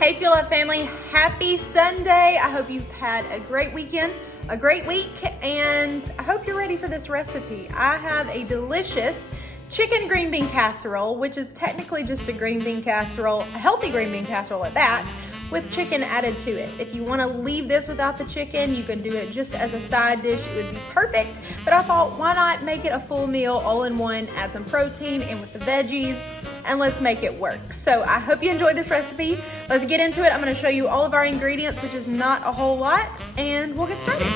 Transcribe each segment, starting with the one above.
Hey Fuel Up family, happy Sunday. I hope you've had a great weekend, a great week, and I hope you're ready for this recipe. I have a delicious chicken green bean casserole, which is technically just a green bean casserole, a healthy green bean casserole at that, with chicken added to it. If you want to leave this without the chicken, you can do it just as a side dish. It would be perfect, but I thought, why not make it a full meal all in one, add some protein in with the veggies, and let's make it work. So I hope you enjoyed this recipe. Let's get into it. I'm gonna show you all of our ingredients, which is not a whole lot, and we'll get started.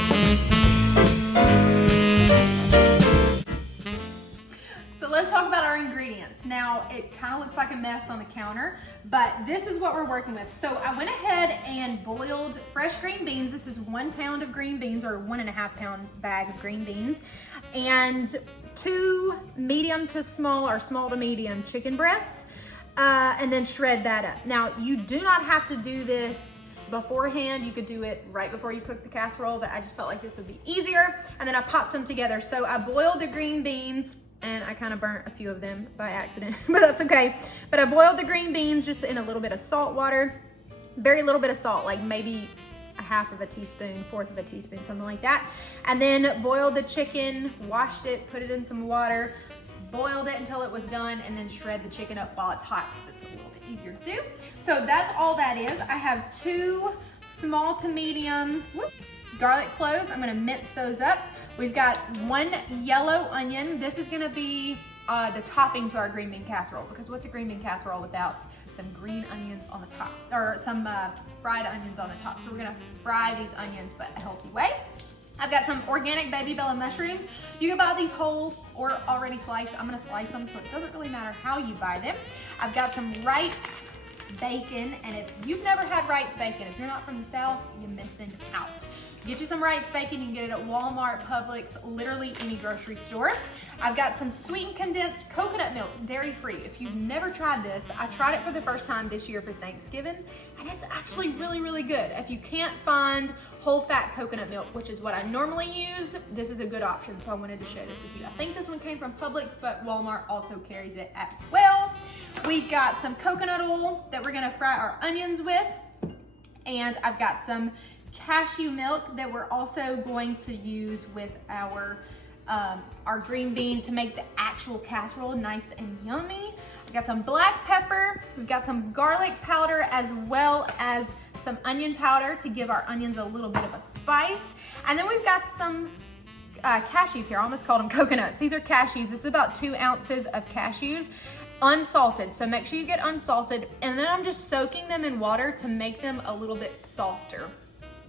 So let's talk about our ingredients. Now, it kind of looks like a mess on the counter, but this is what we're working with. So I went ahead and boiled fresh green beans. This is 1 pound of green beans, or 1.5 pound bag of green beans, and 2 medium to small or small to medium chicken breasts, and then shred that up. Now, you do not have to do this beforehand. You could do it right before you cook the casserole, but I just felt like this would be easier. And then I popped them together. So I boiled the green beans, and I kind of burnt a few of them by accident, but that's okay. But I boiled the green beans just in a little bit of salt water, very little bit of salt, like maybe a 1/2 teaspoon, 1/4 teaspoon, something like that. And then boiled the chicken, washed it, put it in some water, boiled it until it was done, and then shred the chicken up while it's hot because it's a little bit easier to do. So that's all that is. I have 2 small to medium garlic cloves. I'm gonna mince those up. We've got 1 yellow onion. This is gonna be the topping to our green bean casserole, because what's a green bean casserole without some green onions on the top, or some fried onions on the top. So we're gonna fry these onions, but a healthy way. I've got some organic baby bella mushrooms. You can buy these whole or already sliced. I'm gonna slice them, so it doesn't really matter how you buy them. I've got some Wrights bacon, and if you've never had Wrights bacon, if you're not from the South, you're missing out. Get you some Wrights bacon. You can get it at Walmart, Publix, literally any grocery store. I've got some sweetened condensed coconut milk, dairy-free. If you've never tried this, I tried it for the first time this year for Thanksgiving, and it's actually really, really good. If you can't find whole fat coconut milk, which is what I normally use, this is a good option, so I wanted to share this with you. I think this one came from Publix, but Walmart also carries it as well. We've got some coconut oil that we're gonna fry our onions with, and I've got some cashew milk that we're also going to use with our green bean to make the actual casserole nice and yummy. We've got some black pepper, we've got some garlic powder, as well as some onion powder to give our onions a little bit of a spice. And then we've got some cashews here. I almost called them coconuts. These are cashews. It's about 2 ounces of cashews, unsalted. So make sure you get unsalted. And then I'm just soaking them in water to make them a little bit softer.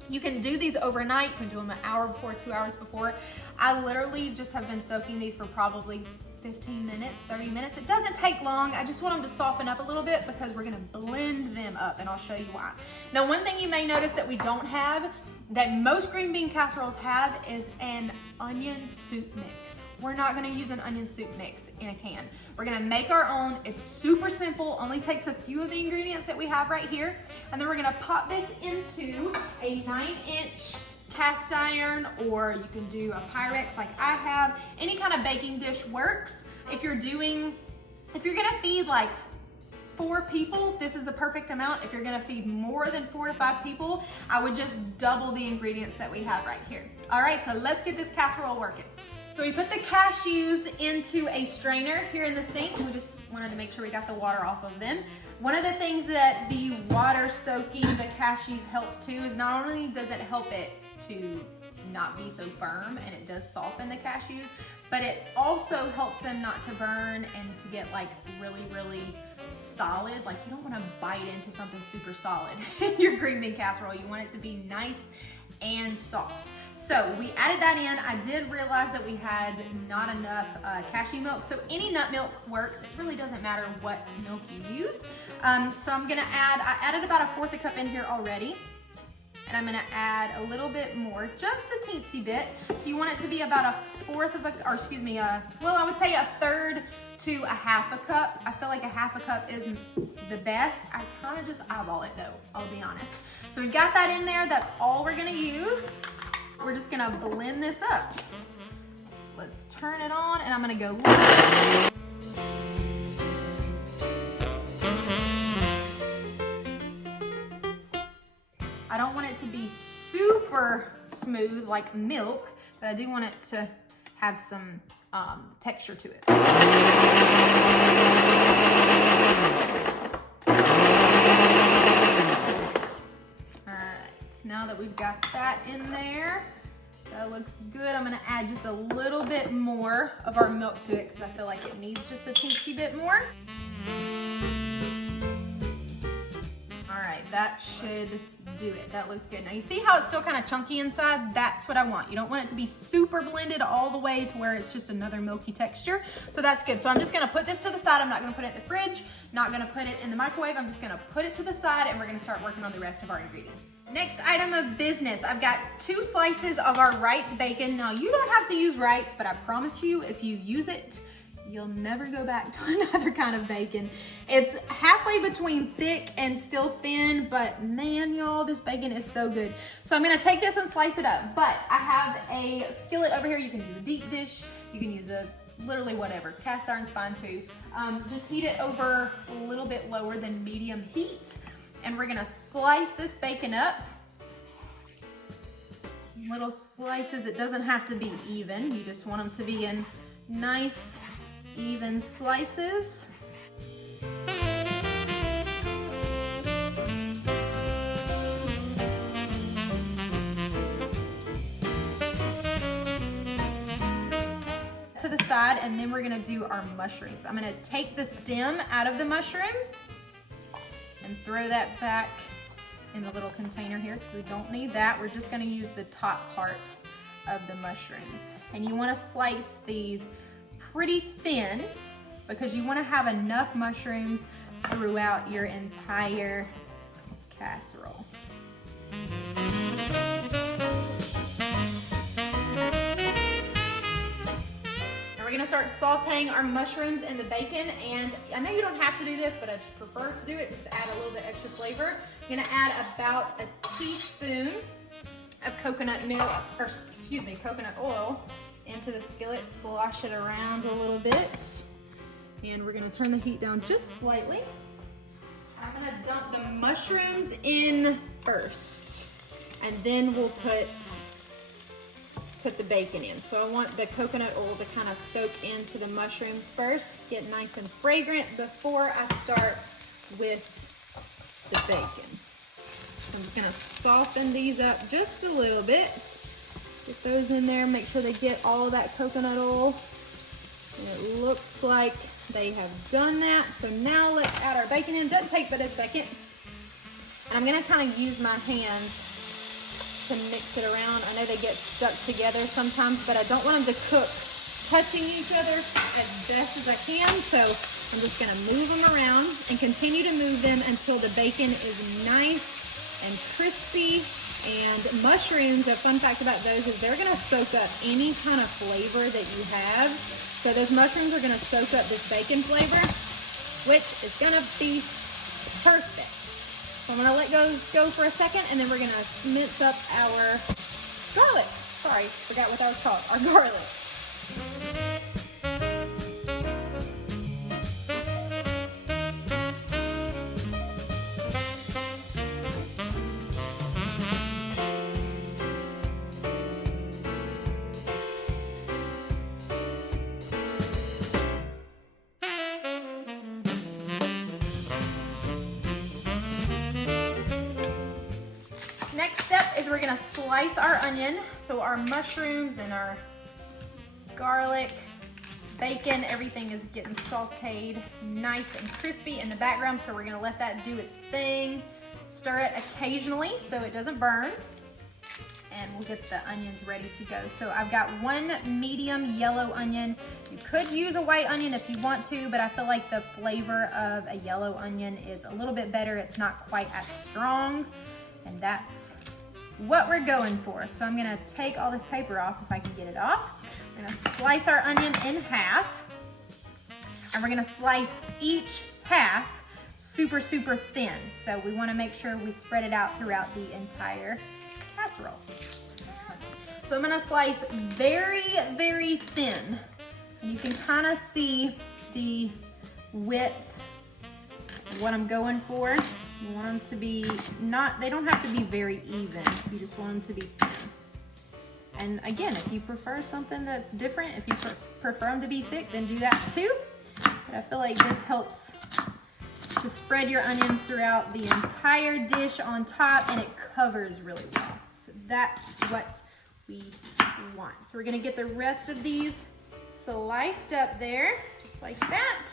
You can do these overnight. You can do them an hour before, 2 hours before. I literally just have been soaking these for probably 15 minutes, 30 minutes. It doesn't take long. I just want them to soften up a little bit because we're gonna blend them up, and I'll show you why. Now, one thing you may notice that we don't have, that most green bean casseroles have, is an onion soup mix. We're not gonna use an onion soup mix in a can. We're gonna make our own. It's super simple, only takes a few of the ingredients that we have right here. And then we're gonna pop this into a 9-inch cast iron, or you can do a Pyrex like I have. Any kind of baking dish works. If you're gonna feed like 4 people, this is the perfect amount. If you're gonna feed more than 4 to 5 people, I would just double the ingredients that we have right here. All right, so let's get this casserole working. So we put the cashews into a strainer here in the sink. We just wanted to make sure we got the water off of them. One of the things that the water soaking the cashews helps too is not only does it help it to not be so firm, and it does soften the cashews, but it also helps them not to burn and to get like really, really solid. Like, you don't want to bite into something super solid in your green bean casserole. You want it to be nice and soft. So we added that in. I did realize that we had not enough cashew milk, so any nut milk works. It really doesn't matter what milk you use. So I'm gonna I added about 1/4 cup in here already, and I'm gonna add a little bit more, just a teensy bit. So you want it to be about 1/4, well, I would say 1/3 to 1/2 cup. I feel like 1/2 cup is the best. I kind of just eyeball it though, I'll be honest. So we've got that in there. That's all we're gonna use. We're just gonna blend this up. Let's turn it on, and I'm gonna go low. I don't want it to be super smooth like milk, but I do want it to have some texture to it. Now that we've got that in there, that looks good. I'm gonna add just a little bit more of our milk to it because I feel like it needs just a teensy bit more. All right, that should do it. That looks good. Now you see how it's still kind of chunky inside? That's what I want. You don't want it to be super blended all the way to where it's just another milky texture. So that's good. So I'm just gonna put this to the side. I'm not gonna put it in the fridge, not gonna put it in the microwave. I'm just gonna put it to the side and we're gonna start working on the rest of our ingredients. Next item of business, I've got 2 slices of our Wrights bacon. Now you don't have to use Wrights, but I promise you, if you use it, you'll never go back to another kind of bacon. It's halfway between thick and still thin, but man, y'all, this bacon is so good. So I'm gonna take this and slice it up, but I have a skillet over here. You can use a deep dish, you can use a literally whatever. Cast iron's fine too. Just heat it over a little bit lower than medium heat, and we're gonna slice this bacon up. Little slices. It doesn't have to be even. You just want them to be in nice, even slices. To the side, and then we're gonna do our mushrooms. I'm gonna take the stem out of the mushroom and throw that back in the little container here because we don't need that. We're just gonna use the top part of the mushrooms. And you wanna slice these pretty thin because you wanna have enough mushrooms throughout your entire casserole. We're gonna start sauteing our mushrooms in the bacon, and I know you don't have to do this, but I just prefer to do it just to add a little bit extra flavor. I'm gonna add about a teaspoon of coconut milk, or excuse me, coconut oil into the skillet, slosh it around a little bit, and we're gonna turn the heat down just slightly. I'm gonna dump the mushrooms in first, and then we'll put the bacon in. So I want the coconut oil to kind of soak into the mushrooms first, get nice and fragrant before I start with the bacon. I'm just gonna soften these up just a little bit. Get those in there, make sure they get all that coconut oil. And it looks like they have done that. So now let's add our bacon in. Doesn't take but a second. And I'm gonna kind of use my hands to mix it around. I know they get stuck together sometimes, but I don't want them to cook touching each other as best as I can. So I'm just gonna move them around and continue to move them until the bacon is nice and crispy. And mushrooms, a fun fact about those is they're gonna soak up any kind of flavor that you have. So those mushrooms are gonna soak up this bacon flavor, which is gonna be perfect. So I'm gonna let those go for a second, and then we're gonna mince up our garlic. Sorry, forgot what that was called, our garlic. Next step is we're gonna slice our onion. So our mushrooms and our garlic, bacon, everything is getting sauteed nice and crispy in the background. So we're gonna let that do its thing. Stir it occasionally so it doesn't burn. And we'll get the onions ready to go. So I've got 1 medium yellow onion. You could use a white onion if you want to, but I feel like the flavor of a yellow onion is a little bit better. It's not quite as strong. And that's what we're going for. So I'm gonna take all this paper off if I can get it off. I'm gonna slice our onion in half. And we're gonna slice each half super, super thin. So we wanna make sure we spread it out throughout the entire casserole. So I'm gonna slice very, very thin. And you can kind of see the width of what I'm going for. You want them to be they don't have to be very even. You just want them to be thin. And again, if you prefer something that's different, if you prefer them to be thick, then do that too. But I feel like this helps to spread your onions throughout the entire dish on top, and it covers really well. So that's what we want. So we're gonna get the rest of these sliced up there, just like that,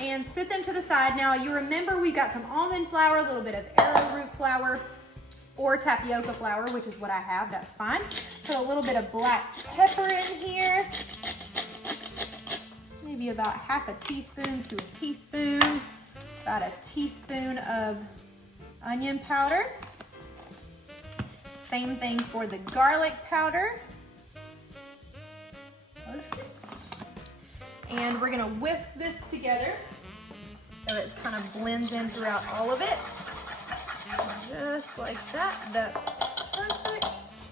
and sit them to the side. Now you remember we've got some almond flour, a little bit of arrowroot flour, or tapioca flour, which is what I have, that's fine. Put a little bit of black pepper in here. Maybe about half a teaspoon to a teaspoon. About a teaspoon of onion powder. Same thing for the garlic powder. Perfect. And we're gonna whisk this together so it kind of blends in throughout all of it. Just like that, that's perfect.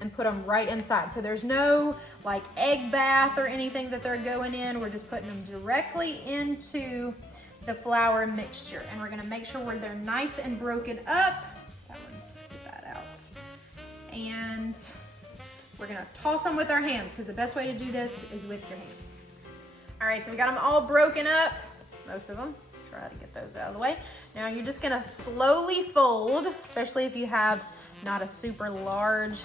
And put them right inside. So there's no like egg bath or anything that they're going in. We're just putting them directly into the flour mixture. And we're gonna make sure they're nice and broken up. Get that out. And we're gonna toss them with our hands, because the best way to do this is with your hands. All right, so we got them all broken up, most of them. Try to get those out of the way. Now you're just gonna slowly fold, especially if you have not a super large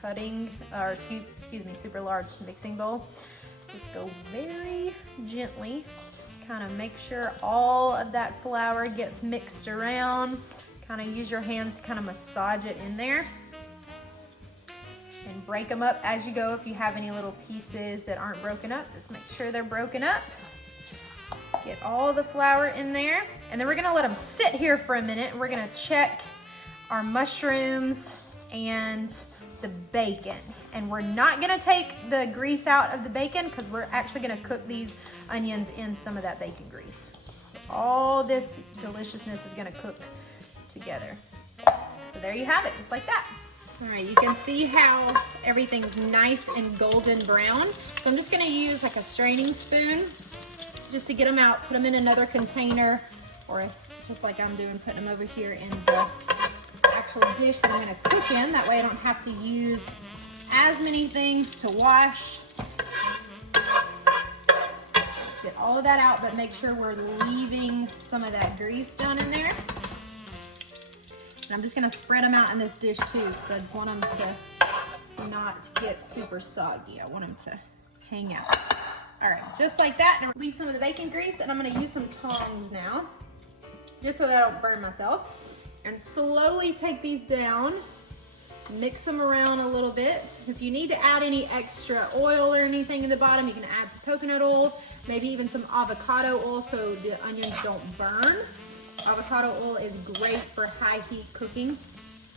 cutting, or excuse me, super large mixing bowl. Just go very gently, kind of make sure all of that flour gets mixed around. Kind of use your hands to kind of massage it in there. And break them up as you go. If you have any little pieces that aren't broken up, just make sure they're broken up. Get all the flour in there. And then we're gonna let them sit here for a minute, and we're gonna check our mushrooms and the bacon. And we're not gonna take the grease out of the bacon, because we're actually gonna cook these onions in some of that bacon grease. So all this deliciousness is gonna cook together. So there you have it, just like that. All right, you can see how everything's nice and golden brown. So I'm just gonna use like a straining spoon just to get them out, put them in another container, or just like I'm doing, putting them over here in the actual dish that I'm gonna cook in. That way I don't have to use as many things to wash. Get all of that out, but make sure we're leaving some of that grease down in there. And I'm just gonna spread them out in this dish too, because I want them to not get super soggy. I want them to hang out. All right, just like that. And leave some of the bacon grease, and I'm gonna use some tongs now, just so that I don't burn myself. And slowly take these down, mix them around a little bit. If you need to add any extra oil or anything in the bottom, you can add some coconut oil, maybe even some avocado oil so the onions don't burn. Avocado oil is great for high heat cooking.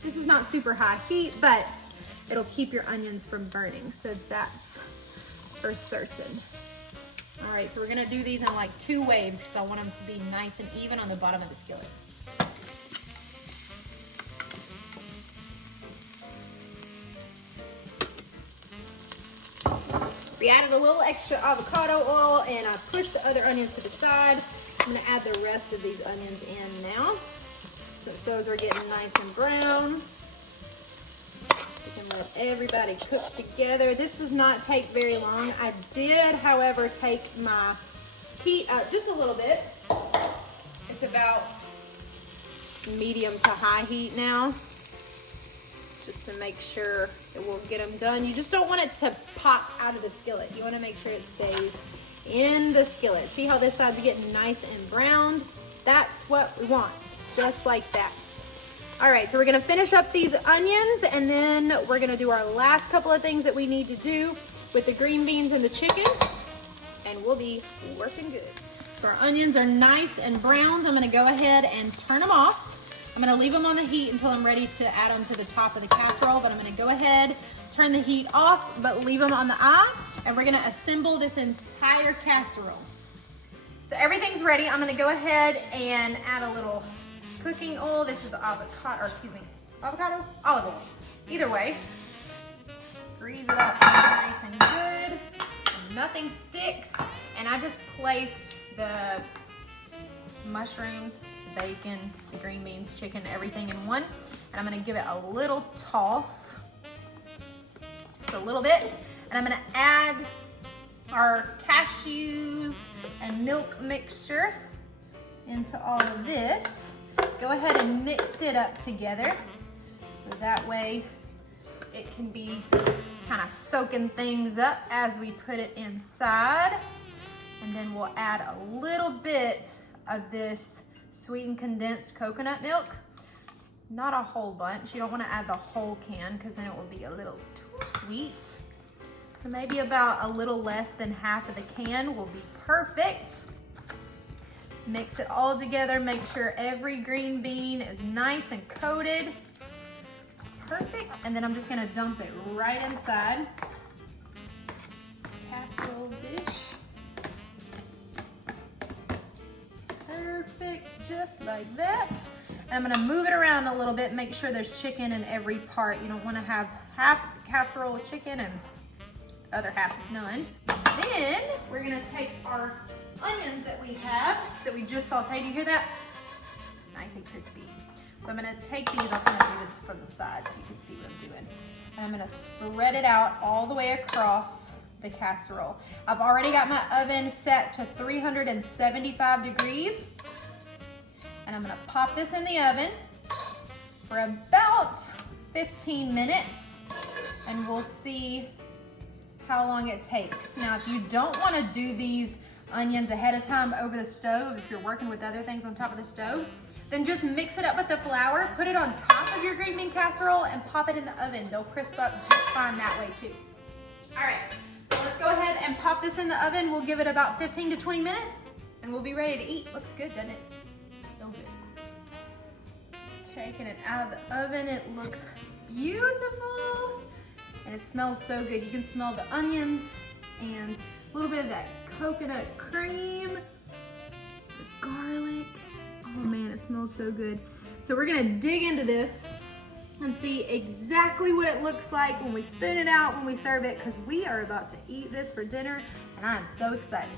This is not super high heat, but it'll keep your onions from burning, so that's for certain. All right, so we're gonna do these in like 2 waves, because I want them to be nice and even on the bottom of the skillet. We added a little extra avocado oil, and I pushed the other onions to the side. I'm gonna add the rest of these onions in now. Since those are getting nice and brown, we can let everybody cook together. This does not take very long. I did, however, take my heat up just a little bit. It's about medium to high heat now, just to make sure that we'll get them done. You just don't want it to pop out of the skillet. You want to make sure it stays in the skillet. See how this side's getting nice and browned? That's what we want, just like that. All right, so we're gonna finish up these onions, and then we're gonna do our last couple of things that we need to do with the green beans and the chicken, and we'll be working good. So our onions are nice and browned. I'm gonna go ahead and turn them off. I'm gonna leave them on the heat until I'm ready to add them to the top of the casserole, but I'm gonna go ahead, turn the heat off, but leave them on the eye, and we're gonna assemble this entire casserole. So everything's ready. I'm gonna go ahead and add a little cooking oil. This is avocado, olive oil. Either way, grease it up nice and good. Nothing sticks. And I just placed the mushrooms, the bacon, the green beans, chicken, everything in one. And I'm gonna give it a little toss, just a little bit. And I'm gonna add our cashews and milk mixture into all of this. Go ahead and mix it up together so that way it can be kind of soaking things up as we put it inside. And then we'll add a little bit of this sweetened condensed coconut milk. Not a whole bunch. You don't want to add the whole can because then it will be a little too sweet. So maybe about a little less than half of the can will be perfect. Mix it all together. Make sure every green bean is nice and coated. Perfect. And then I'm just gonna dump it right inside casserole dish. Perfect, just like that. And I'm gonna move it around a little bit, make sure there's chicken in every part. You don't wanna have half the casserole with chicken and the other half with none. Then we're gonna take our onions that we have, that we just sauteed. You hear that? Nice and crispy. So I'm gonna take these, I'll kind of do this from the side so you can see what I'm doing. And I'm gonna spread it out all the way across the casserole. I've already got my oven set to 375 degrees. And I'm gonna pop this in the oven for about 15 minutes and we'll see how long it takes. Now, if you don't wanna do these onions ahead of time over the stove, if you're working with other things on top of the stove, then just mix it up with the flour, put it on top of your green bean casserole and pop it in the oven. They'll crisp up just fine that way too. All right, so let's go ahead and pop this in the oven. We'll give it about 15 to 20 minutes and we'll be ready to eat. Looks good, doesn't it? So good. Taking it out of the oven, it looks beautiful. And it smells so good. You can smell the onions and a little bit of that coconut cream, the garlic. Oh man, it smells so good. So we're gonna dig into this and see exactly what it looks like when we spin it out, when we serve it, because we are about to eat this for dinner and I'm so excited.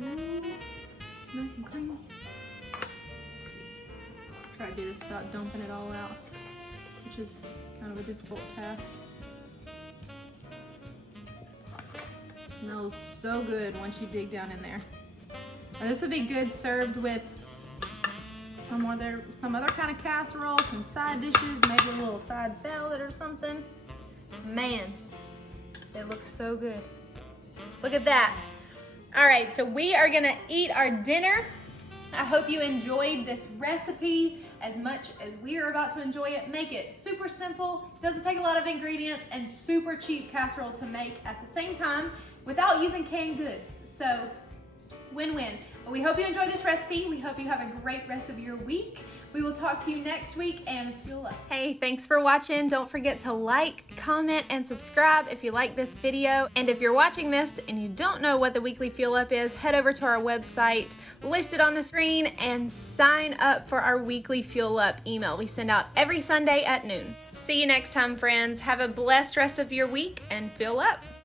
Ooh, nice and creamy. Let's see. Try to do this without dumping it all out, which is kind of a difficult task. Smells so good once you dig down in there. Now this would be good served with some other kind of casserole, some side dishes, maybe a little side salad or something. Man, it looks so good. Look at that. All right, so we are gonna eat our dinner. I hope you enjoyed this recipe as much as we are about to enjoy it. Make it super simple, doesn't take a lot of ingredients, and super cheap casserole to make at the same time without using canned goods. So win-win. Well, we hope you enjoyed this recipe. We hope you have a great rest of your week. We will talk to you next week and fuel up. Hey, thanks for watching. Don't forget to like, comment, and subscribe if you like this video. And if you're watching this and you don't know what the weekly fuel up is, head over to our website listed on the screen and sign up for our weekly fuel up email. We send out every Sunday at noon. See you next time, friends. Have a blessed rest of your week and fuel up.